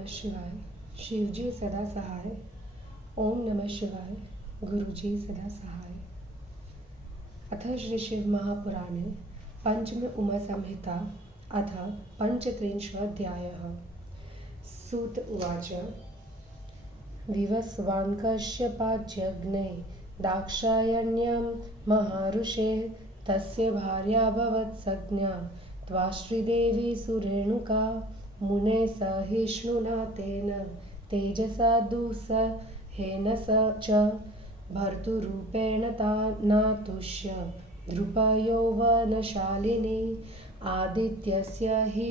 नमः शिवाय। शिवजी सदा सहाय। ओम नमः शिवाय। गुरुजी सदा सहाय। अथ श्री शिव महापुराणे पंचम उमा संहिता अथ पंचत्रिंशोऽध्यायः। सूत उवाच। विवस्वान्कश्यपाज्ञे दाक्षायण्यां महाऋषे तस्य भार्याभवत् सज्ञा त्वाश्रीदेवी सुरेणुका मुने सहिष्णुना तेन तेजसा दुस्सहेन च भर्तृरूपेण नातुष्य द्रुपयौवनशालिनी आदित्यस्य हि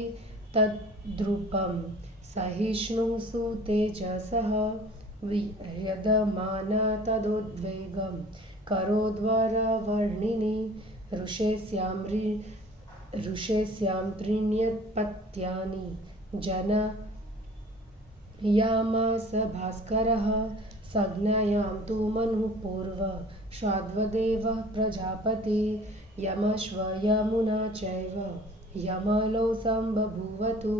तद्रूपं सहिष्णुं सुतेजसः यदमाना तदोद्वेगं करोद्वरवर्णिनी ऋषेस्यां त्रीण्यत्पत्यानि जनयामास भास्करः संज्ञायां तु मनुपूर्व शाद्वदेवः प्रजापति यमश्व यमुना चैव यमलौ सम्बभूवतु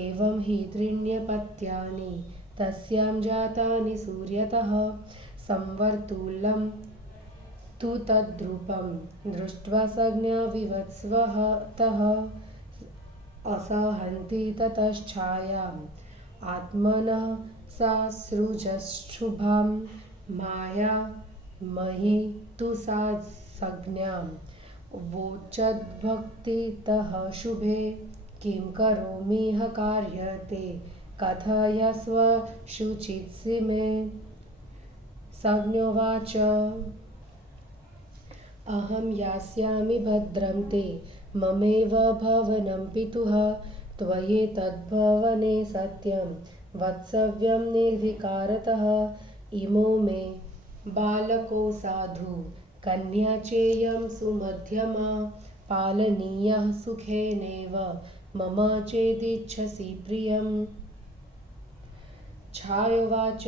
एवं हि त्रीण्यपत्यानि तस्यां जातानि सूर्यतः संवर्तुलं तु तद्रूपं दृष्ट्वा संज्ञा विवत्स्वतः असहन्ति ततश्छायाम् आत्मनः सा सृजशुभां मायामयी तु सा संज्ञां वोचद्भक्तितः शुभे किं करोमिह कार्यते कथयस्व शुचित्सि मे। संज्ञोवाच अहं यास्यामि भद्रं ते ममेव भवनं पितुः त्वयेतद्भवने सत्यं वत्सव्यं निर्विकारतः इमो मे बालको साधु कन्या चेयं सुमध्यमा पालनीयः सुखेनैव मम चेदिच्छसि प्रियम्। छायोवाच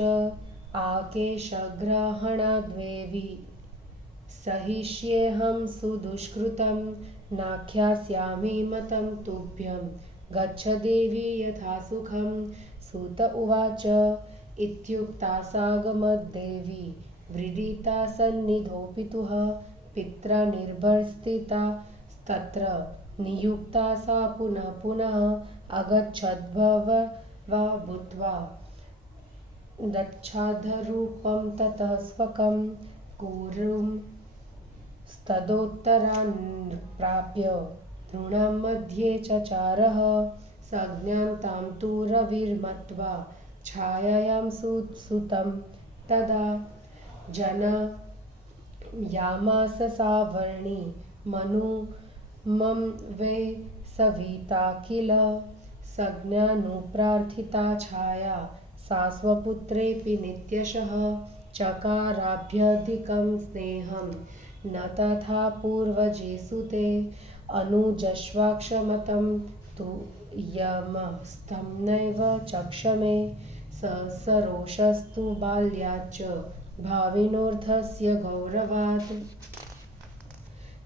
आकेशग्रहणाद्वेवि सहिष्येऽहं सुदुष्कृतं नाख्यास्यामि मतं तुभ्यं गच्छ देवी यथा सुखं। सूत उवाच इत्युक्ता सागमद्देवी व्रीडिता सन्निधौ पितुः पित्रा निर्भरस्थितास्तत्र नियुक्ता सा पुनः पुनः अगच्छद्भवा भूत्वा दच्छाधरूपं ततः स्वकं कुरुंस्तदोत्तरान् प्राप्य नृणां मध्ये चचारः संज्ञां तां तु रविर्मत्वा छायायां सुतं तदा जनयामास सावर्णी मनुमं वै सविता किल संज्ञानुप्रार्थिता छाया सा स्वपुत्रेऽपि नित्यशः चकाराभ्यधिकं स्नेहं न तथा पूर्वजेषु ते अनुजश्वाक्षमतं तु यमस्तं नैव चक्षमे सरोषस्तु बाल्याच्च भाविनोऽर्थस्य गौरवात्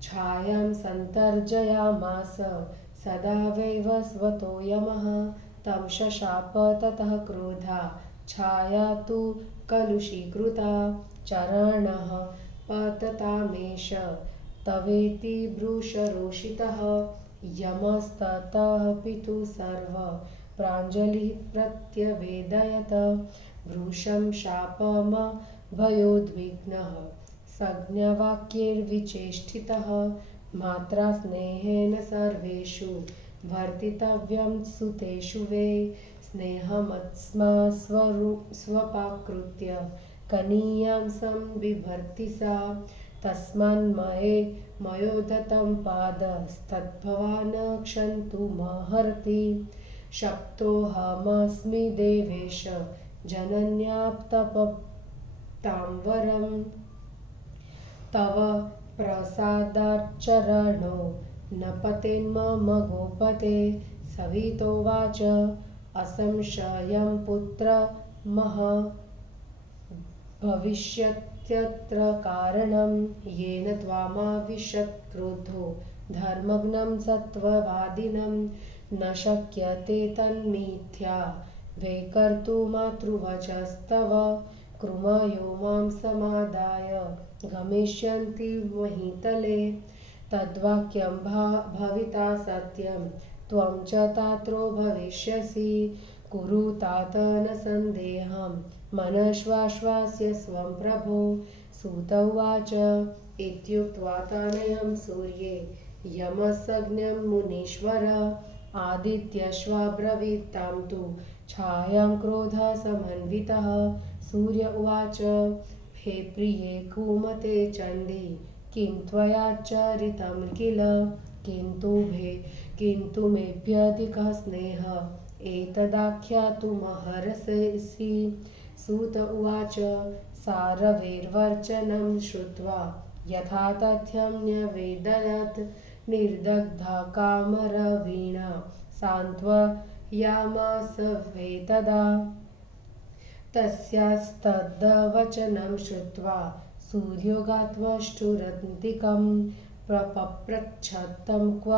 छायां सन्तर्जयामास सदा वैवस्वतो यमः तं शशाप ततः क्रोधा छाया तु कलुषीकृता चरणः पततामेष तवेति ब्रूषरोषितः यमस्ततः पितुः सर्व प्राञ्जलिः प्रत्यवेदयत भृशं शापमभयोद्विग्नः संज्ञावाक्यैर्विचेष्टितः मात्रा स्नेहेन सर्वेषु वर्तितव्यं सुतेषु वै स्नेहमत्स्मा स्वपाकृत्य कनीयां संविभर्ति सा तस्मान्मयोदतं पादस्तद्भवान् क्षन्तुमर्हति शक्तोऽहमस्मि देवेश जनन्याप्तपतां वरं तव प्रसादाच्चरणो न पतेन्मम गोपते। सवितोवाच असंशयं पुत्रमः भविष्यत्यत्र कारणं येन त्वामाविशत् क्रोधो धर्मज्ञं सत्त्ववादिनं न शक्यते तन्मिथ्या वे कर्तुमातृवचस्तव कृमयो मां समादाय गमिष्यन्ति महीतले तद्वाक्यं भविता सत्यं त्वं च तात्रो भविष्यसि कुरु तात न सन्देहं मनश्वाश्वास्य स्वं प्रभो सूत उवाच इत्युक्त्वा तनयं सूर्ये यमसज्ञं मुनीश्वर आदित्यश्वाब्रवीत्तां तु छायां क्रोधसमन्वितः सूर्य उवाच हे प्रिये कुमते चण्डे किं त्वया चरितं किल किन्तु मेऽप्यधिकः स्नेहः एतदाख्यातुमर्हसि सूत उवाच सारवेर्वचनं श्रुत्वा यथा तथ्यं न्यवेदयत् निर्दग्धा कामरवीणा सान्त्वयामास वै तदा तस्यास्तद्वचनं श्रुत्वा सूर्योगात्मष्टुरन्तिकं पप्रच्छतं क्व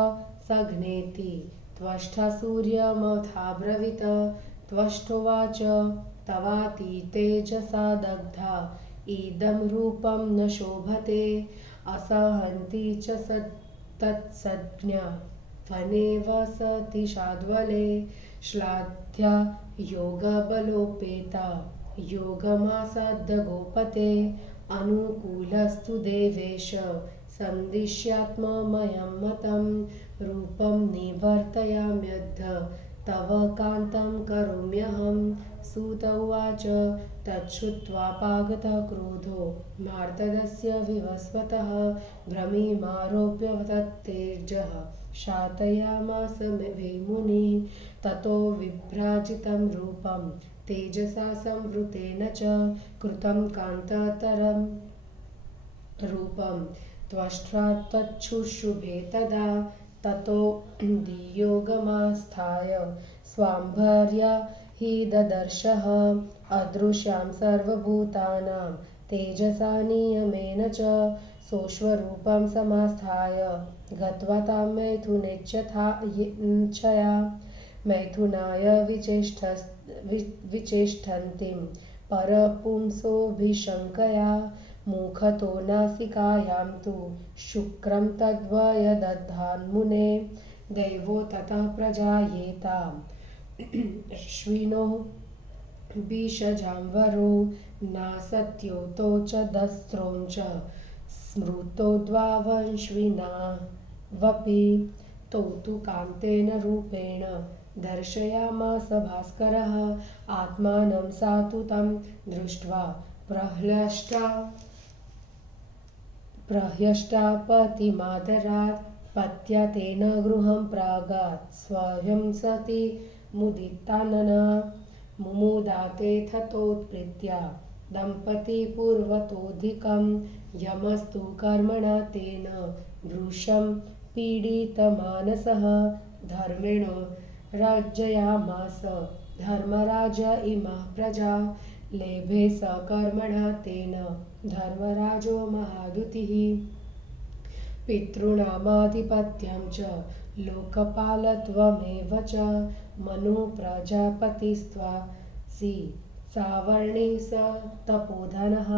सघ्नेति त्वष्टा सूर्यमथाब्रवीत त्वष्टोवाच तवातितेजसा दग्धा इदं रूपं न शोभते असहन्ति च तत्सज्ञा वने वसति शाद्वले श्लाघ्या योगबलोपेता योगमासाद्य गोपते अनुकूलस्तु देवेश संदिश्यात्ममयं मतं रूपं निवर्तयाम्यद्य तव कान्तं करोम्यहं सूत उवाच तच्छ्रुत्वा पागतः क्रोधो मार्तदस्य विवस्वतः भ्रमीमारोप्य तत्तेजः शातयामास वै मुनिः ततो विभ्राजितं रूपं तेजसा संवृतेन च कृतं कान्ततरं रूपं त्वष्ट्रा तच्छुशुभे तदा ततो दियोगमास्थाय स्वां भार्या हि ददर्शः अदृश्यां सर्वभूतानां तेजसा नियमेन च सोऽश्वरूपं समास्थाय गत्वा तां मैथुनेच्छया मैथुनाय विचेष्टन्तीं परपुंसोऽभिशङ्कया मुखतो नासिकायां तु शुक्रं तद्वयदधान्मुने दैवो ततः प्रजायेताम् अश्विनो बीषजांवरो नासत्योतो च दस्रों च स्मृतो द्वावंश्विनावपि तौ तु कान्तेन रूपेण दर्शयामास भास्करः आत्मानं सा तु तं दृष्ट्वा प्रह्यष्टापतिमादरात् पत्या तेन गृहं प्रागात् स्वयं सती मुदितानना मुमुदाते ततोत्प्रीत्या दम्पतीपूर्वतोऽधिकं यमस्तु कर्मणा तेन भृशं पीडितमानसः धर्मेण राज्ययामास धर्मराज इमः प्रजा लेभे सकर्मणा तेन धर्मराजो महादुतिः पितॄणामाधिपत्यं च लोकपालत्वमेव च मनु प्रजापतिस्त्वासि सावर्णी स तपोधनः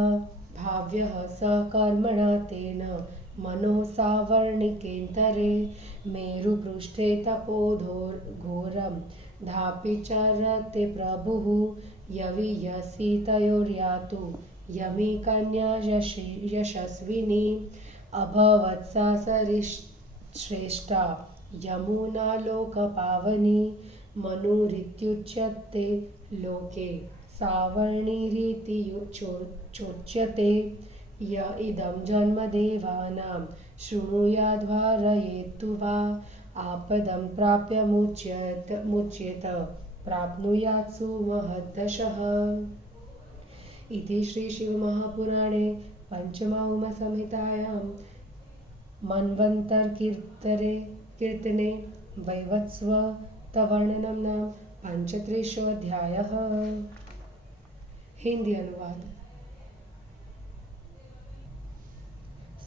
भाव्यः स कर्मणा तेन मनो सावर्णिकेन्तरे मेरुपृष्ठे तपोघोरं धापि चरते प्रभुः यवियसि तयोर्यातु यमी कन्या यशस्विनी अभवत् सा सरिश्रेष्ठा यमुना लोकपावनी मनुरित्युच्यते लोके सावर्णिरिति चोच्यते य इदं जन्म देवानां शृणुयाद्वारयेत्तु वा आपदं प्राप्य मुच्येत प्राप्नुयात् सुमहद्यशः इति श्रीशिवमहापुराणे पंचमहोमसंहितायां मन्वन्तरकीर्तने वैवस्वतवर्णनं नाम 35वाध्यायः। हिंदी अनुवाद।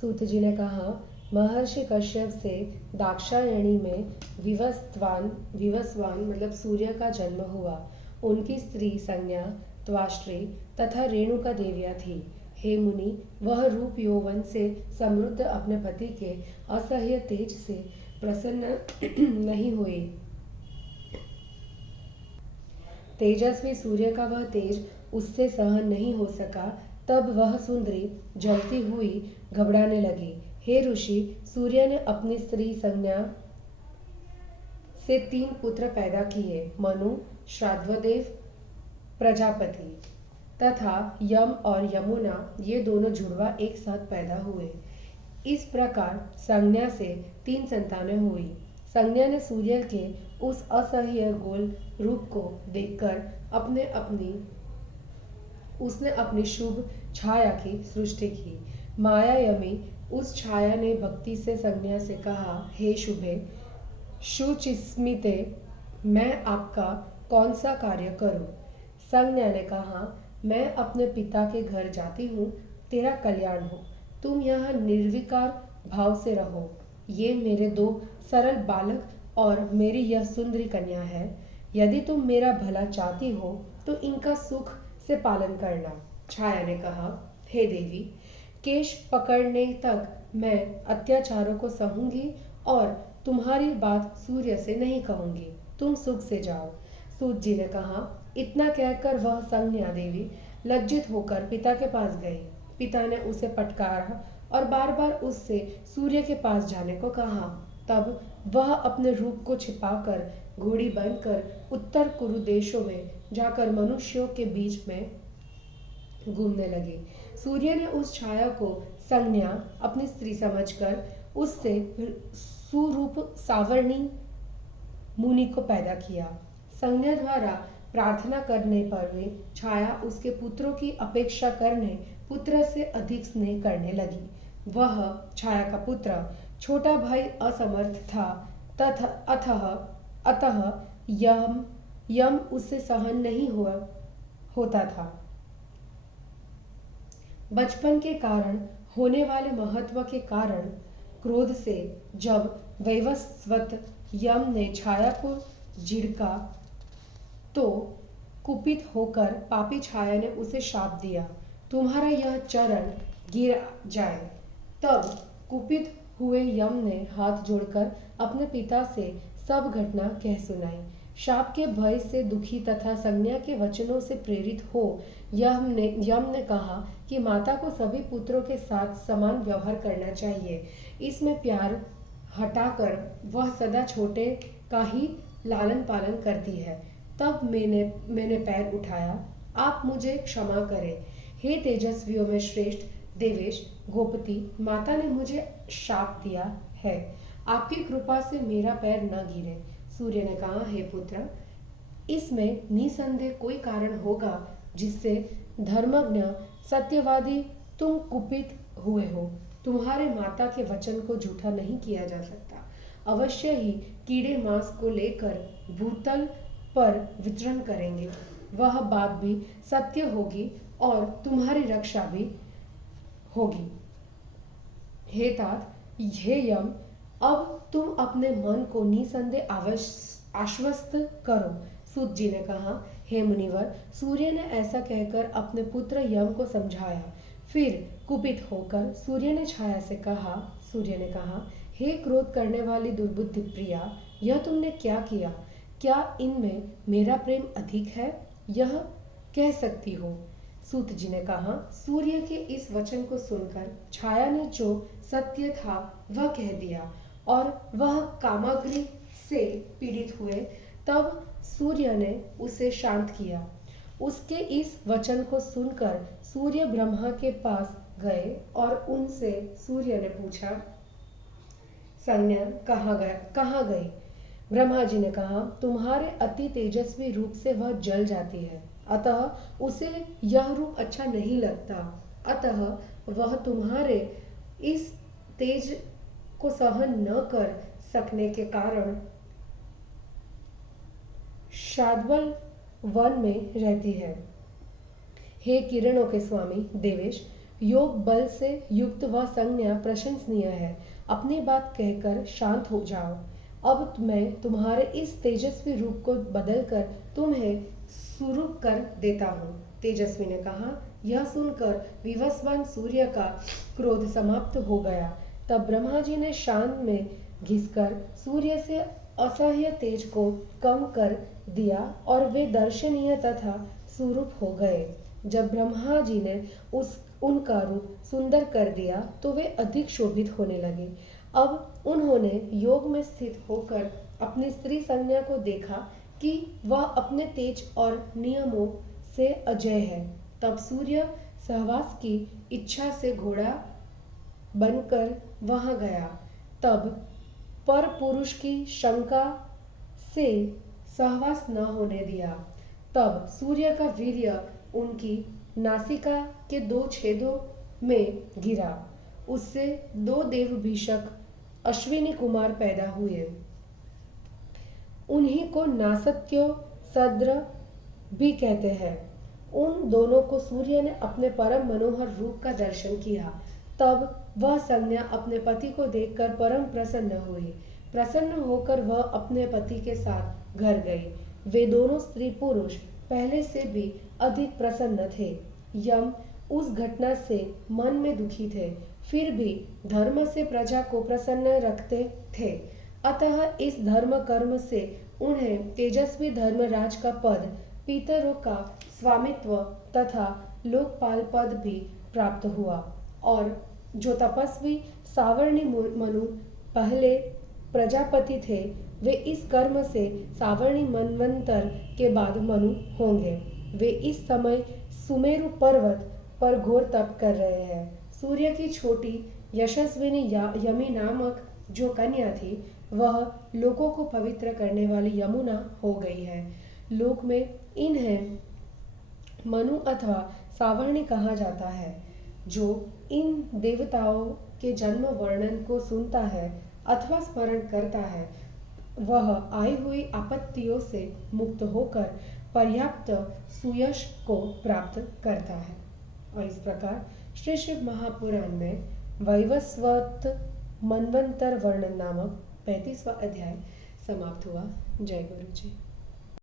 सूत जी ने कहा, महर्षि कश्यप से दाक्षायणी में विवस्वान मतलब सूर्य का जन्म हुआ। उनकी स्त्री संज्ञा, त्वाष्ट्री तथा रेणुका देवियां थी। हे मुनि, वह रूप यौवन से समृद्ध अपने पति के असह्य तेज से प्रसन्न नहीं हुई। तेजस्वी सूर्य का वह तेज उससे सहन नहीं हो सका। तब वह सुंदरी जलती हुई घबराने लगी। हे ऋषि, सूर्य ने अपनी स्त्री संज्ञा से 3 पुत्र पैदा किए, मनु, श्राद्धदेव, प्रजापति तथा यम और यमुना, ये दोनों जुड़वा एक साथ पैदा हुए। इस प्रकार संज्ञा से 3 संतानें हुई। संज्ञा ने सूर्य के उस असह्य गोल रूप को देखकर उसने अपनी शुभ छाया की सृष्टि की। माया यमी उस छाया ने भक्ति से संज्ञा से कहा, हे शुभे, शुचिस्मिते, मैं आपका कौन सा कार्य करूं? संज्ञा ने कहा, मैं अपने पिता के घर जाती हूँ, तेरा कल्याण हो। तुम यहाँ निर्विकार भाव से रहो। ये मेरे 2 सरल बालक और मेरी यह सुंदरी कन्या है। यदि तुम मेरा भला चाहती हो तो इनका सुख से पालन करना। छाया ने कहा, हे देवी, केश पकड़ने तक मैं अत्याचारों को सहूंगी और तुम्हारी बात सूर्य से नहीं कहूंगी। तुम सुख से जाओ। सूत जी ने कहा। इतना कहकर वह संज्ञा देवी लज्जित होकर पिता के पास गई। पिता ने उसे फटकारा और बार बार उससे सूर्य के पास जाने को कहा। तब वह अपने रूप को छिपाकर घोड़ी बनकर उत्तर कुरु देशों में जाकर मनुष्यों के बीच में घूमने लगी। सूर्य ने उस छाया को संज्ञा अपनी स्त्री समझकर उससे सुरूप सावर्णी मुनि को पैदा किया। संज्ञा द्वारा प्रार्थना करने पर वे छाया उसके पुत्रों की अपेक्षा करने पुत्र से अधिक स्नेह करने लगी। वह छाया का पुत्र छोटा भाई असमर्थ था अतः यम उससे सहन नहीं होता था। बचपन के कारण होने वाले महत्व के कारण क्रोध से जब वैवस्वत यम ने छाया को झिड़का तो कुपित होकर पापी छाया ने उसे शाप दिया, तुम्हारा यह चरण गिर जाए। तब कुपित हुए यम ने हाथ जोड़कर अपने पिता से सब घटना कह सुनाई। शाप के भय से दुखी तथा संज्ञा के वचनों से प्रेरित हो यम ने कहा कि माता को सभी पुत्रों के साथ समान व्यवहार करना चाहिए। इसमें प्यार हटाकर वह सदा छोटे का ही लालन पालन करती है। तब मैंने पैर उठाया, आप मुझे क्षमा करें। हे तेजस्वियों में श्रेष्ठ देवेश गोपति, माता ने मुझे शाप दिया है, आपकी कृपा से मेरा पैर न गिरे। सूर्य ने कहा, हे पुत्र, इसमें निसंदेह कोई कारण होगा जिससे धर्मज्ञ सत्यवादी तुम कुपित हुए हो। तुम्हारे माता के वचन को झूठा नहीं किया जा सकता। अवश्य ही कीड़े मांस को लेकर भूतल पर विचरण करेंगे। वह बात भी सत्य होगी और तुम्हारी रक्षा भी होगी। हे तात, हे यम, अब तुम अपने मन को निसंदेह आश्वस्त करो। सूत जी ने कहा, हे मुनिवर, सूर्य ने ऐसा कहकर अपने पुत्र यम को समझाया। फिर कुपित होकर सूर्य ने कहा, हे क्रोध करने वाली दुर्बुद्धि प्रिया, यह तुमने क्या किया? क्या इनमें मेरा प्रेम अधिक है? यह कह सकती हो। सूत जी ने कहा, सूर्य के इस वचन को सुनकर छाया ने जो सत्य था वह कह दिया और वह कामाग्नि से पीड़ित हुए। तब सूर्य ने उसे शांत किया। उसके इस वचन को सुनकर सूर्य ब्रह्मा के पास गए और उनसे सूर्य ने पूछा, संज्ञा कहाँ गई? ब्रह्मा जी ने कहा, तुम्हारे अति तेजस्वी रूप से वह जल जाती है, अतः उसे यह रूप अच्छा नहीं लगता। अतः वह तुम्हारे इस तेज को सहन न कर सकने के कारण शाद्वल वन में रहती है। हे किरणों के स्वामी देवेश, योग बल से युक्त वह संज्ञा प्रशंसनीय है। अपनी बात कहकर शांत हो जाओ। अब मैं तुम्हारे इस तेजस्वी रूप को बदलकर तुम्हें शुरू कर देता हूँ। तेजस्वी ने कहा। यह सुनकर विवस्वान सूर्य का क्रोध समाप्त हो गया। तब ब्रह्मा जी ने शान में घिसकर सूर्य से असह्य तेज को कम कर दिया और वे दर्शनीय तथा सुरूप हो गए। जब ब्रह्मा जी ने उनका रूप सुंदर कर दिया तो वे अधिक शोभित होने लगे। अब उन्होंने योग में स्थित होकर अपनी स्त्री संज्ञा को देखा कि वह अपने तेज और नियमों से अजय है। तब सूर्य सहवास की इच्छा से घोड़ा बनकर वहां गया। तब पर पुरुष की शंका से सहवास न होने दिया। तब सूर्य का वीर्य उनकी नासिका के 2 छेदों में गिरा। उससे 2 देवभीषक अश्विनी कुमार पैदा हुए। उन्हीं को नासत्यो सद्र भी कहते हैं। उन दोनों को सूर्य ने अपने परम मनोहर रूप का दर्शन किया। तब वह संज्ञा अपने पति को देखकर परम प्रसन्न हुई। प्रसन्न होकर वह अपने पति के साथ घर गई। वे दोनों स्त्री पुरुष पहले से भी अधिक प्रसन्न थे। यम उस घटना से मन में दुखी थे, फिर भी धर्म से प्रजा को प्रसन्न रखते थे। अतः इस धर्म कर्म से उन्हें तेजस्वी धर्मराज का पद, पितरों का स्वामित्व तथा लोकपाल पद भी प्राप्त हुआ। और जो तपस्वी सावर्णी मनु पहले प्रजापति थे, वे इस कर्म से सावर्णी मनवंतर के बाद मनु होंगे। वे इस समय सुमेरु पर्वत पर घोर तप कर रहे हैं। सूर्य की छोटी यशस्विनी यमी नामक जो कन्या थी, वह लोगों को पवित्र करने वाली यमुना हो गई है। लोक में इन्हें मनु अथवा सावर्णी कहा जाता है। जो इन देवताओं के जन्म वर्णन को सुनता है अथवा स्मरण करता है, वह आई हुई आपत्तियों से मुक्त होकर पर्याप्त सुयश को प्राप्त करता है। और इस प्रकार श्री शिव महापुराण में वैवस्वत मनवंतर वर्णन नामक 35वां अध्याय समाप्त हुआ। जय गुरु जी।